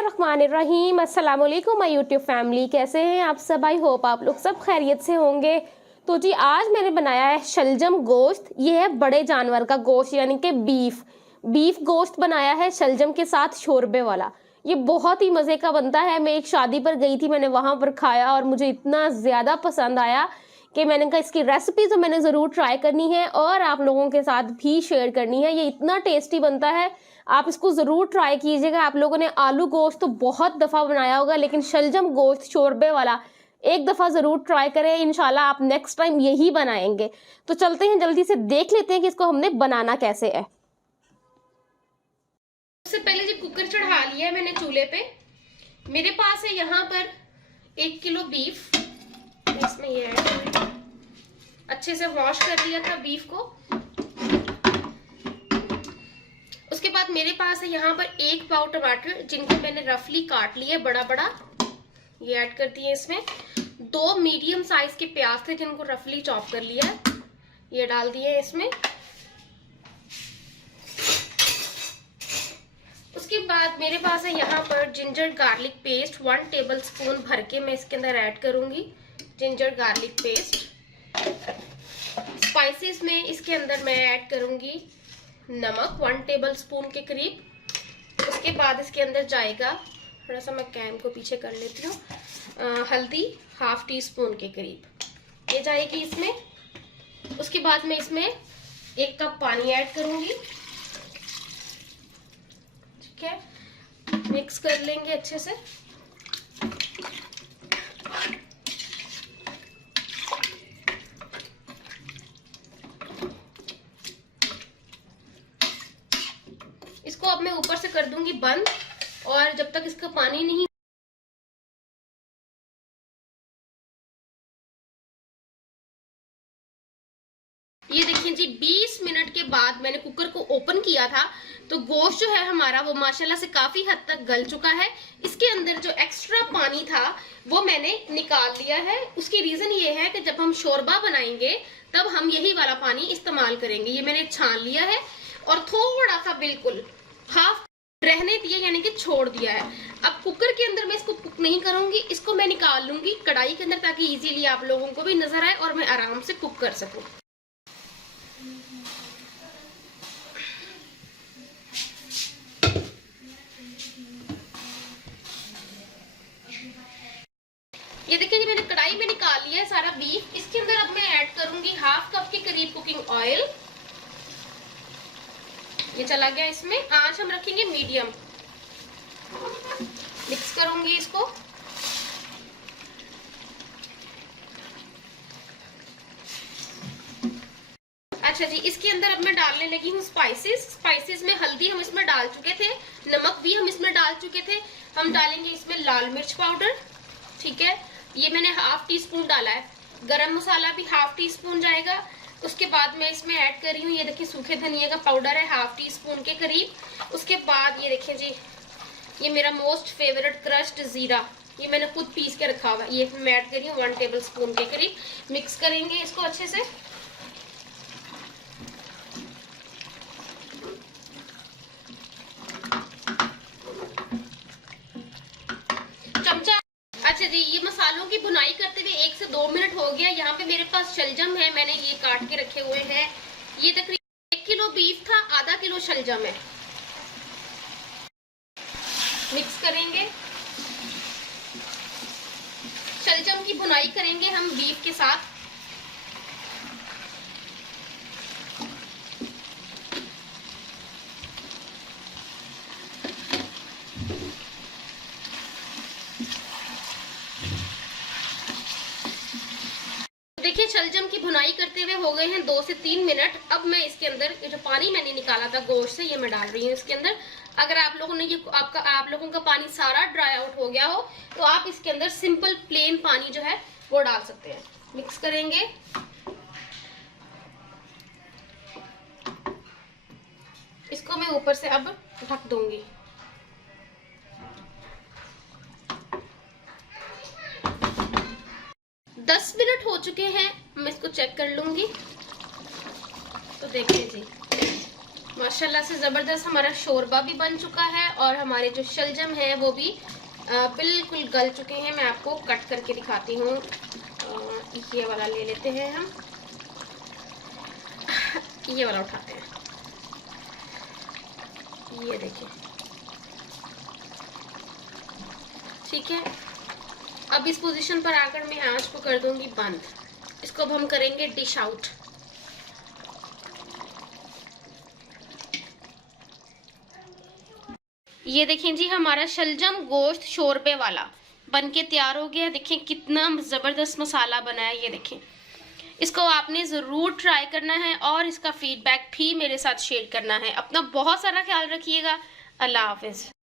बिस्मिल्लाहिर्रहमानिर्रहीम। अस्सलाम वालेकुम माय यूट्यूब फैमिली, कैसे हैं आप सब? आई होप आप लोग सब खैरियत से होंगे। तो जी आज मैंने बनाया है शलजम गोश्त। ये है बड़े जानवर का गोश्त यानी कि बीफ गोश्त बनाया है शलजम के साथ शोरबे वाला। ये बहुत ही मज़े का बनता है। मैं एक शादी पर गई थी, मैंने वहाँ पर खाया और मुझे इतना ज़्यादा पसंद आया कि मैंने कहा इसकी रेसिपी तो मैंने ज़रूर ट्राई करनी है और आप लोगों के साथ भी शेयर करनी है। ये इतना टेस्टी बनता है, आप इसको ज़रूर ट्राई कीजिएगा। आप लोगों ने आलू गोश्त तो बहुत दफ़ा बनाया होगा, लेकिन शलजम गोश्त शोरबे वाला एक दफ़ा ज़रूर ट्राई करें। इंशाल्लाह आप नेक्स्ट टाइम यही बनाएंगे। तो चलते हैं, जल्दी से देख लेते हैं कि इसको हमने बनाना कैसे है। सबसे पहले जी कुकर चढ़ा लिया है मैंने चूल्हे पे। मेरे पास है यहाँ पर 1 किलो बीफ। इसमें ये है, अच्छे से वॉश कर लिया था बीफ को। उसके बाद मेरे पास है यहाँ पर 1 पाव टमाटर, जिनको मैंने रफली काट लिया बड़ा बड़ा, ये ऐड कर दिए इसमें। 2 मीडियम साइज के प्याज थे जिनको रफली चॉप कर लिया, ये डाल दिए इसमें। उसके बाद मेरे पास है यहाँ पर ginger garlic paste 1 table spoon भर के मैं इसके अंदर ऐड करूंगी। Ginger garlic paste. स्पाइसेस में इसके अंदर मैं ऐड करूंगी नमक 1 टेबल स्पून के करीब। उसके बाद इसके अंदर जाएगा, थोड़ा सा मैं कैम को पीछे कर लेती हूँ, हल्दी 1/2 टीस्पून के करीब ये जाएगी इसमें। उसके बाद मैं इसमें 1 कप पानी ऐड करूंगी। ठीक है, मिक्स कर लेंगे अच्छे से। इसको अब मैं ऊपर से कर दूंगी बंद, और जब तक इसका पानी नहीं ये देखिए जी 20 मिनट के बाद मैंने कुकर को ओपन किया था, तो गोश्त जो है हमारा वो माशाल्लाह से काफी हद तक गल चुका है। इसके अंदर जो एक्स्ट्रा पानी था वो मैंने निकाल लिया है। उसकी रीजन ये है कि जब हम शोरबा बनाएंगे तब हम यही वाला पानी इस्तेमाल करेंगे। ये मैंने छान लिया है और थोड़ा सा बिल्कुल हाफ रहने दिया, यानी कि छोड़ दिया है। अब कुकर के अंदर मैं इसको कुक नहीं करूंगी, इसको मैं निकाल लूंगी कढ़ाई के अंदर, ताकि इजीली आप लोगों को भी नजर आए और मैं आराम से कुक कर सकूं। ये देखिए मैंने कढ़ाई में निकाल लिया है सारा बीफ। इसके अंदर अब मैं ऐड करूंगी 1/2 कप के करीब कुकिंग ऑयल। ये चला गया इसमें। आंच हम रखेंगे मीडियम। मिक्स करूंगी इसको। अच्छा जी, इसके अंदर अब मैं डालने लगी हूँ स्पाइसेस में हल्दी हम इसमें डाल चुके थे, नमक भी हम इसमें डाल चुके थे। हम डालेंगे इसमें लाल मिर्च पाउडर, ठीक है, ये मैंने 1/2 टीस्पून डाला है। गरम मसाला भी 1/2 टीस्पून जाएगा। उसके बाद मैं इसमें ऐड कर रही हूँ, ये देखिए सूखे धनिया का पाउडर है 1/2 टीस्पून के करीब। उसके बाद ये देखिए जी, ये मेरा मोस्ट फेवरेट क्रश्ड जीरा, ये मैंने खुद पीस के रखा हुआ है, ये मैं ऐड कर रही हूँ 1 टेबल स्पून के करीब। मिक्स करेंगे इसको अच्छे से। अच्छा जी, ये मसालों की भुनाई करते हुए 1 से 2 मिनट हो गया। यहाँ पे मेरे पास शलजम है, मैंने ये काट के रखे हुए हैं। ये तकरीबन 1 किलो बीफ था, आधा किलो शलजम है। मिक्स करेंगे, शलजम की भुनाई करेंगे हम बीफ के साथ। देखिए शलजम की भुनाई करते हुए हो गए हैं 2 से 3 मिनट। अब मैं इसके अंदर जो पानी मैंने निकाला था गोश्त से, ये मैं डाल रही हूँ इसके अंदर। अगर आप लोगों ने आप लोगों का पानी सारा ड्राई आउट हो गया हो तो आप इसके अंदर सिंपल प्लेन पानी जो है वो डाल सकते हैं। मिक्स करेंगे। इसको मैं ऊपर से अब ढक दूंगी। दस मिनट हो चुके हैं, मैं इसको चेक कर लूंगी। तो देखिए जी, माशाल्लाह से ज़बरदस्त हमारा शोरबा भी बन चुका है और हमारे जो शलजम है वो भी बिल्कुल गल चुके हैं। मैं आपको कट करके दिखाती हूँ। ये वाला ले लेते हैं हम, ये वाला उठाते हैं। ये देखिए, ठीक है। अब इस पोजीशन पर आकर मैं आंच को कर दूंगी बंद। इसको अब हम करेंगे डिश आउट। ये देखें जी, हमारा शलजम गोश्त शोरबे वाला बनके तैयार हो गया। देखें कितना ज़बरदस्त मसाला बना है। ये देखें, इसको आपने ज़रूर ट्राई करना है और इसका फीडबैक भी मेरे साथ शेयर करना है। अपना बहुत सारा ख्याल रखिएगा। अल्लाह हाफिज़।